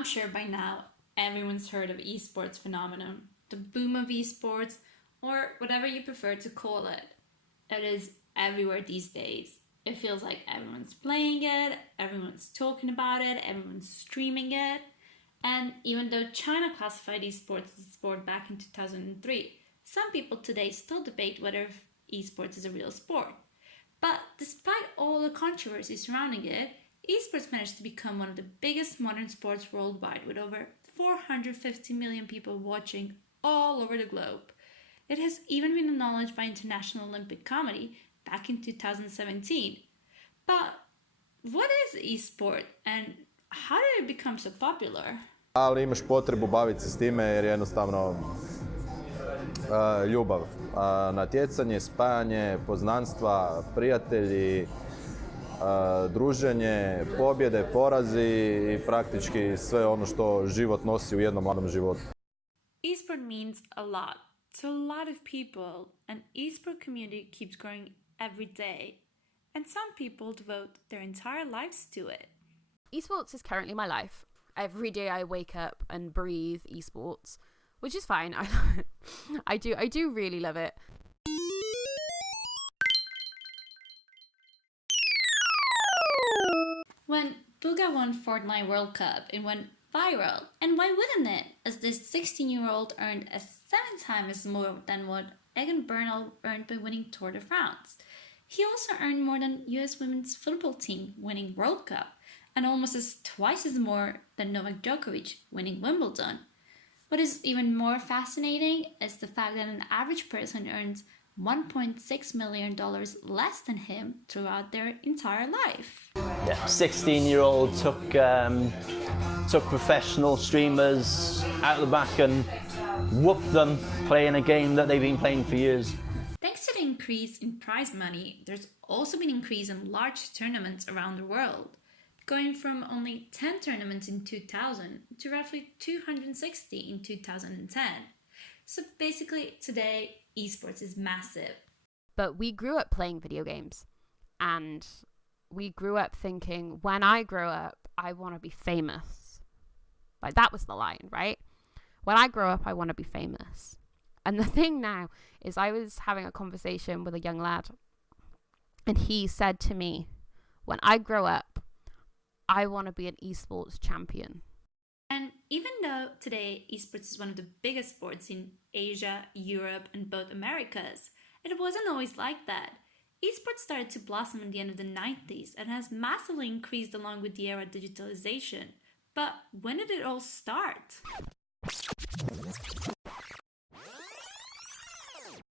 I'm sure by now everyone's heard of eSports phenomenon, the boom of eSports, or whatever you prefer to call it. It is everywhere these days. It feels like everyone's playing it, everyone's talking about it, everyone's streaming it. And even though China classified esports as a sport back in 2003, some people today still debate whether esports is a real sport. But despite all the controversy surrounding it, esports managed to become one of the biggest modern sports worldwide, with over 450 million people watching all over the globe. It has even been acknowledged by International Olympic Committee back in 2017. But what is esport and how did it become so popular? Ali imaš potrebu baviti se s time jer jednostavno ljubav, natjecanje, spajanje, poznanstva, prijatelji, druženje, pobjede, porazi i praktički sve ono što život nosi u jednom mladom životu. Esport means a lot to a lot of people, and esport community keeps growing every day, and some people devote their entire lives to it. Esports is currently my life. Every day I wake up and breathe esports, which is fine. I do really love it. When Bugha won Fortnite World Cup, it went viral. And why wouldn't it? As this 16-year-old earned 7 times more than what Egan Bernal earned by winning Tour de France. He also earned more than US women's football team winning World Cup, and almost twice as more than Novak Djokovic winning Wimbledon. What is even more fascinating is the fact that an average person earns $1.6 million less than him throughout their entire life. Yeah, 16-year-old took professional streamers out the back and whooped them playing a game that they've been playing for years. Thanks to the increase in prize money, there's also been an increase in large tournaments around the world, going from only 10 tournaments in 2000 to roughly 260 in 2010. So basically, today, esports is massive. But we grew up playing video games, and we grew up thinking, when I grow up, I want to be famous. Like, that was the line, right? When I grow up, I want to be famous. And the thing now is, I was having a conversation with a young lad, and he said to me, when I grow up, I want to be an esports champion. And even though today esports is one of the biggest sports in Asia, Europe, and both Americas, it wasn't always like that. Esports started to blossom in the end of the 90s and has massively increased along with the era of digitalization. But when did it all start?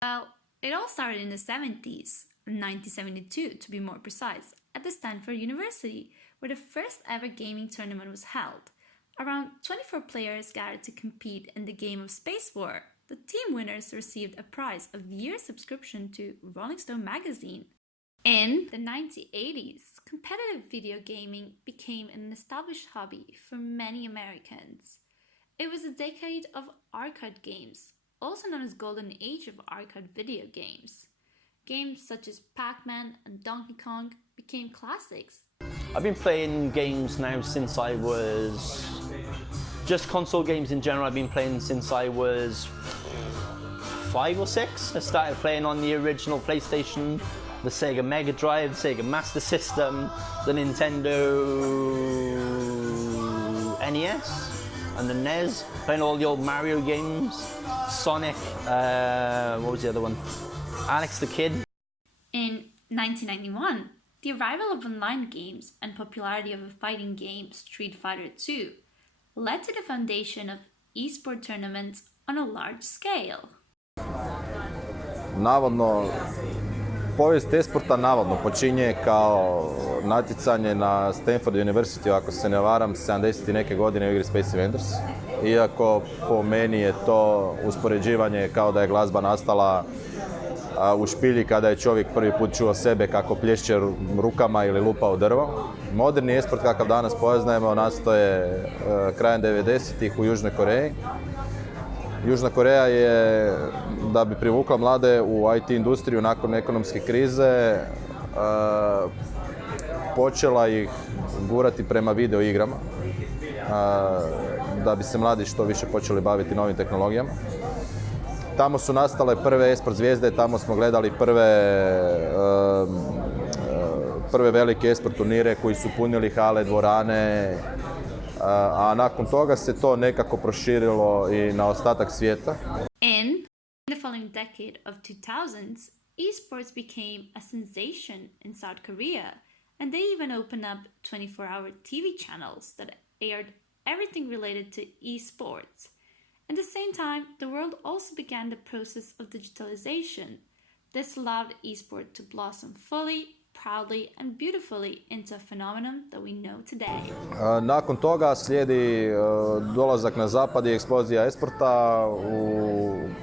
Well, it all started in the 70s, 1972 to be more precise, at the Stanford University, where the first ever gaming tournament was held. Around 24 players gathered to compete in the game of Space War. The team winners received a prize of year subscription to Rolling Stone magazine. In the 1980s, competitive video gaming became an established hobby for many Americans. It was a decade of arcade games, also known as Golden Age of arcade video games. Games such as Pac-Man and Donkey Kong became classics. I've been playing games now since I was, just console games in general, I've been playing since I was 5 or 6. I started playing on the original PlayStation, the Sega Mega Drive, the Sega Master System, the Nintendo NES and the NES, playing all the old Mario games, Sonic, what was the other one? Alex the Kid. In 1991, the arrival of online games and popularity of a fighting game, Street Fighter II, led to the foundation of esport tournaments on a large scale. Navodno, povijest esporta navodno počinje kao natjecanje na Stanford University, ako se ne varam, 70 i neke godine u igri Space Invaders. Iako po meni je to uspoređivanje kao da je glazba nastala u špilji kada je čovjek prvi put čuo sebe kako plješće rukama ili lupa u drvo. Moderni esport kakav danas poznajemo nastoje krajem 90-ih u Južnoj Koreji. Južna Koreja je, da bi privukla mlade u IT industriju nakon ekonomske krize, počela ih gurati prema video igrama. da bi se mladi što više počeli baviti novim tehnologijama. Tamo su nastale prve eSport zvijezde, tamo smo gledali prve velike eSport turnire koji su punili hale, dvorane, a nakon toga se to nekako proširilo i na ostatak svijeta. In the following decade of 2000s, esports became a sensation in South Korea, and they even opened up 24-hour TV channels that aired everything related to esports. At the same time, the world also began the process of digitalization. This allowed esport to blossom fully, proudly and beautifully into a phenomenon that we know today. Nakon toga slijedi dolazak na zapad i eksplozija esporta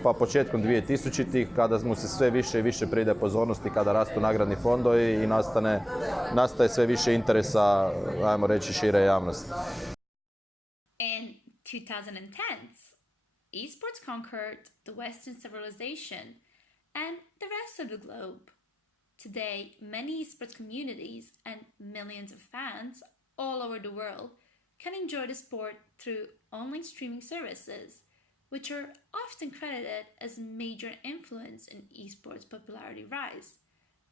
pa početkom 2000-ih kada mu se sve više i više pridaje pozornosti, kada rastu nagradni fondovi i nastaje sve više interesa, ajmo reći, šire javnosti. In 2010s, esports conquered the Western civilization and the rest of the globe. Today, many esports communities and millions of fans all over the world can enjoy the sport through online streaming services, which are often credited as a major influence in esports' popularity rise.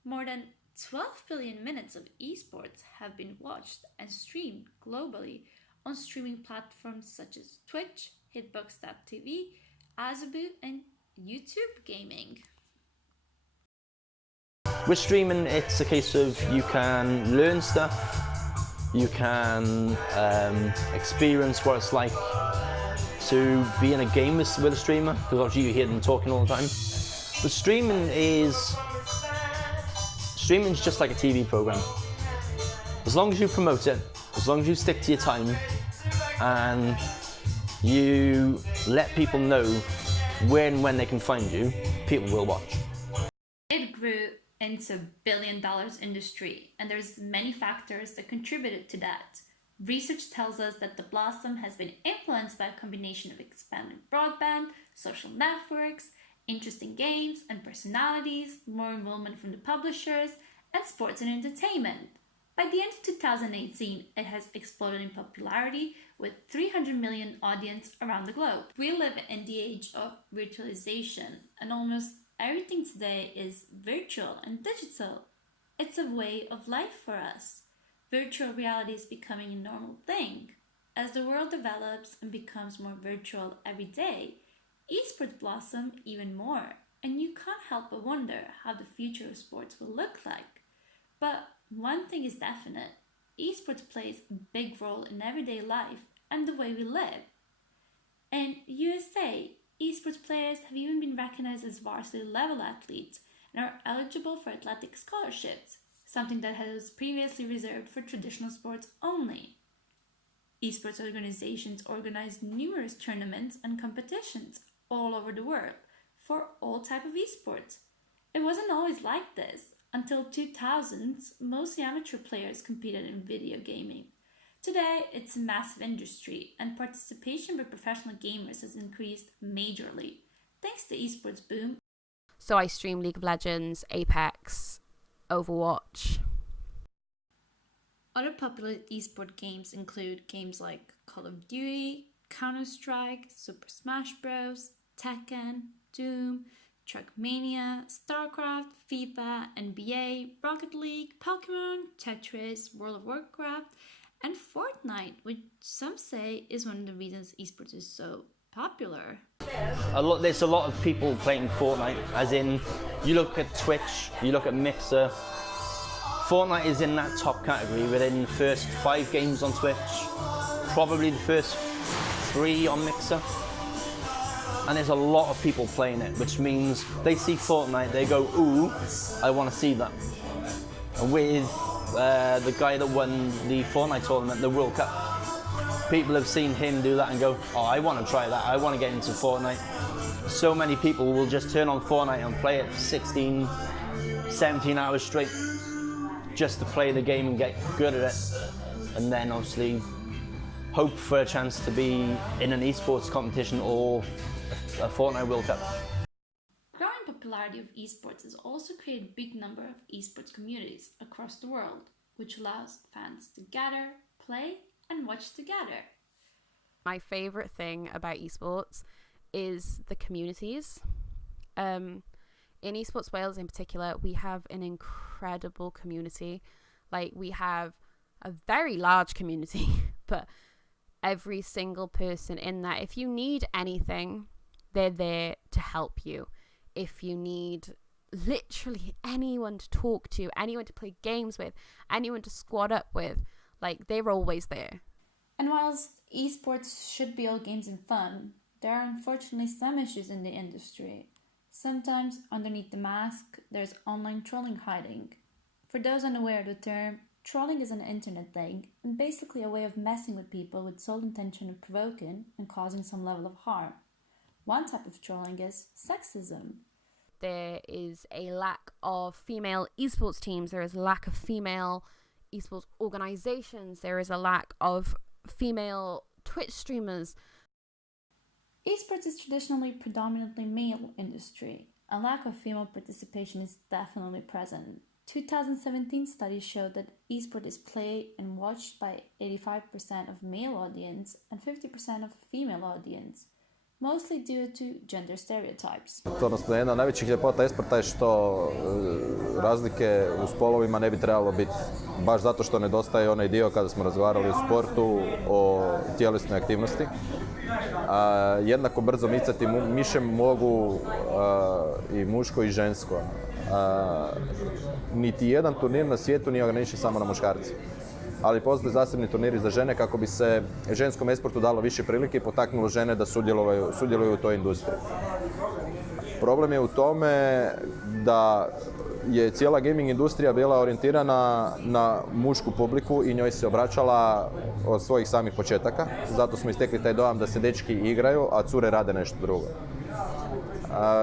More than 12 billion minutes of esports have been watched and streamed globally on streaming platforms such as Twitch, Hitbox.tv, Azubu, and YouTube Gaming. With streaming, it's a case of you can learn stuff, you can experience what it's like to be in a game with a streamer, because obviously you hear them talking all the time. But streaming's just like a TV program. As long as you promote it, as long as you stick to your time, and you let people know where and when they can find you, people will watch. It grew into $1 billion industry, and there's many factors that contributed to that. Research tells us that the blossom has been influenced by a combination of expanded broadband, social networks, interesting games and personalities, more involvement from the publishers, and sports and entertainment. By the end of 2018, it has exploded in popularity with 300 million audience around the globe. We live in the age of virtualization, and almost everything today is virtual and digital. It's a way of life for us. Virtual reality is becoming a normal thing. As the world develops and becomes more virtual every day, esports blossom even more, and you can't help but wonder how the future of sports will look like. But one thing is definite, esports plays a big role in everyday life and the way we live. In USA, esports players have even been recognized as varsity level athletes and are eligible for athletic scholarships, something that was previously reserved for traditional sports only. Esports organizations organize numerous tournaments and competitions all over the world for all types of esports. It wasn't always like this. Until 2000s, mostly amateur players competed in video gaming. Today, it's a massive industry, and participation by professional gamers has increased majorly, thanks to esports boom. So I stream League of Legends, Apex, Overwatch. Other popular esport games include games like Call of Duty, Counter-Strike, Super Smash Bros., Tekken, Doom, Trackmania, StarCraft, FIFA, NBA, Rocket League, Pokemon, Tetris, World of Warcraft, and Fortnite, which some say is one of the reasons esports is so popular. There's a lot of people playing Fortnite, as in, you look at Twitch, you look at Mixer. Fortnite is in that top category within the first 5 games on Twitch, probably the first 3 on Mixer. And there's a lot of people playing it, which means they see Fortnite, they go, ooh, I want to see that. And with the guy that won the Fortnite tournament, the World Cup, people have seen him do that and go, oh, I want to try that, I want to get into Fortnite. So many people will just turn on Fortnite and play it 16, 17 hours straight, just to play the game and get good at it. And then obviously hope for a chance to be in an esports competition or a Fortnite World Cup. Growing popularity of esports has also created a big number of esports communities across the world, which allows fans to gather, play, and watch together. My favorite thing about esports is the communities. In eSports Wales in particular, we have an incredible community. Like, we have a very large community, but every single person in that, if you need anything, they're there to help you. If you need literally anyone to talk to, anyone to play games with, anyone to squad up with, like, they're always there. And whilst esports should be all games and fun, there are unfortunately some issues in the industry. Sometimes underneath the mask, there's online trolling hiding. For those unaware of the term, trolling is an internet thing and basically a way of messing with people with sole intention of provoking and causing some level of harm. One type of trolling is sexism. There is a lack of female esports teams. There is a lack of female esports organizations. There is a lack of female Twitch streamers. Esports is traditionally predominantly male industry. A lack of female participation is definitely present. 2017 studies showed that eSport is played and watched by 85% of male audience and 50% of female audience, mostly due to gender stereotypes. Odnosno, jedna od najvećih ljepota esporta je što razlike u spolovima ne bi trebalo biti, baš zato što nedostaje onaj dio kada smo razgovarali o sportu, o tjelesnoj aktivnosti. Jednako brzo micati mišem mogu i muško i žensko. Niti jedan turnir na svijetu nije ograničen samo na muškarce. Ali postoje zasebni turniri za žene kako bi se ženskom esportu dalo više prilike i potaknulo žene da sudjeluju u toj industriji. Problem je u tome da je cijela gaming industrija bila orijentirana na mušku publiku i njoj se obraćala od svojih samih početaka. Zato smo istekli taj dojam da se dečki igraju, a cure rade nešto drugo.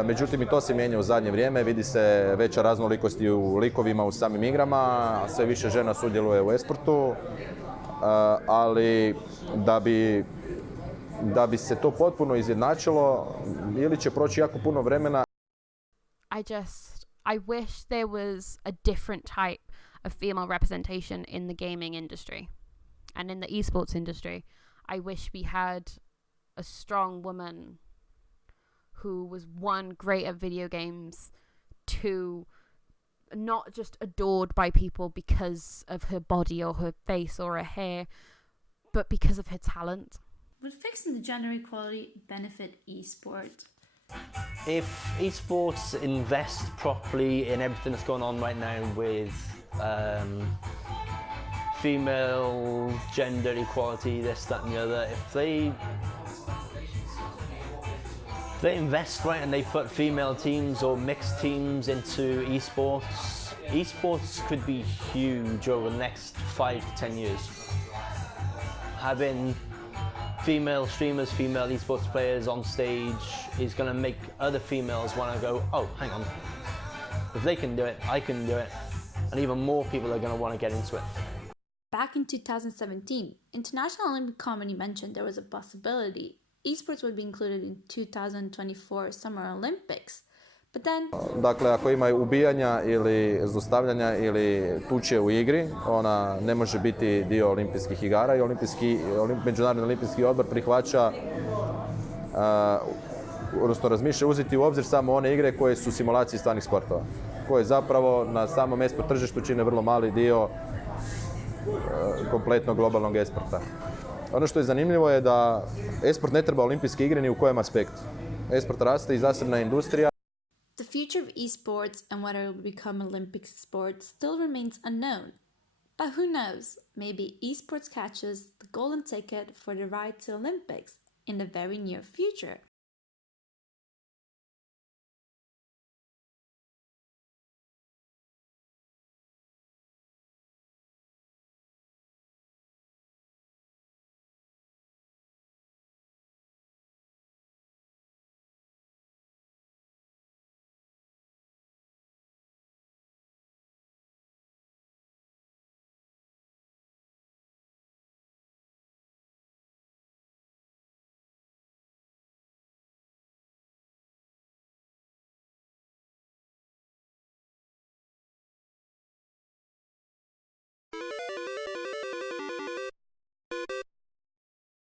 Međutim, i to se mijenja u zadnje vrijeme, vidi se veća raznolikost i u likovima u samim igrama, sve više žena sudjeluje u esportu, ali da bi se to potpuno izjednačilo, ili će proći jako puno vremena. I wish there was a different type of female representation in the gaming industry and in the esports industry. I wish we had a strong woman who was, one, great at video games, two, not just adored by people because of her body or her face or her hair, but because of her talent. Would fixing the gender equality benefit eSport? If esports invest properly in everything that's going on right now with female gender equality, this, that and the other, if they invest right and they put female teams or mixed teams into esports could be huge over the next 5 to 10 years. Having female streamers, female esports players on stage is going to make other females want to go, oh, hang on, if they can do it, I can do it, and even more people are going to want to get into it. Back in 2017, International Olympic Committee mentioned there was a possibility esports would be included in 2024 Summer Olympics. But then... Dakle, ako ima ubijanja ili zlostavljanja ili tuče u igri, ona ne može biti dio olimpijskih igara i Međunarodni olimpijski odbor prihvaća, odnosno razmišlja uzeti u obzir samo one igre koje su simulacije stvarnih sportova, koje zapravo na samom esport tržištu čine vrlo mali dio kompletnog globalnog esporta. Ono što je zanimljivo je da esport ne treba olimpijske igre ni u kojem aspektu. Esport raste i zasebna industrija. The future of esports and whether it will become Olympic sport still remains unknown. But who knows, maybe esports catches the golden ticket for the ride to Olympics in the very near future.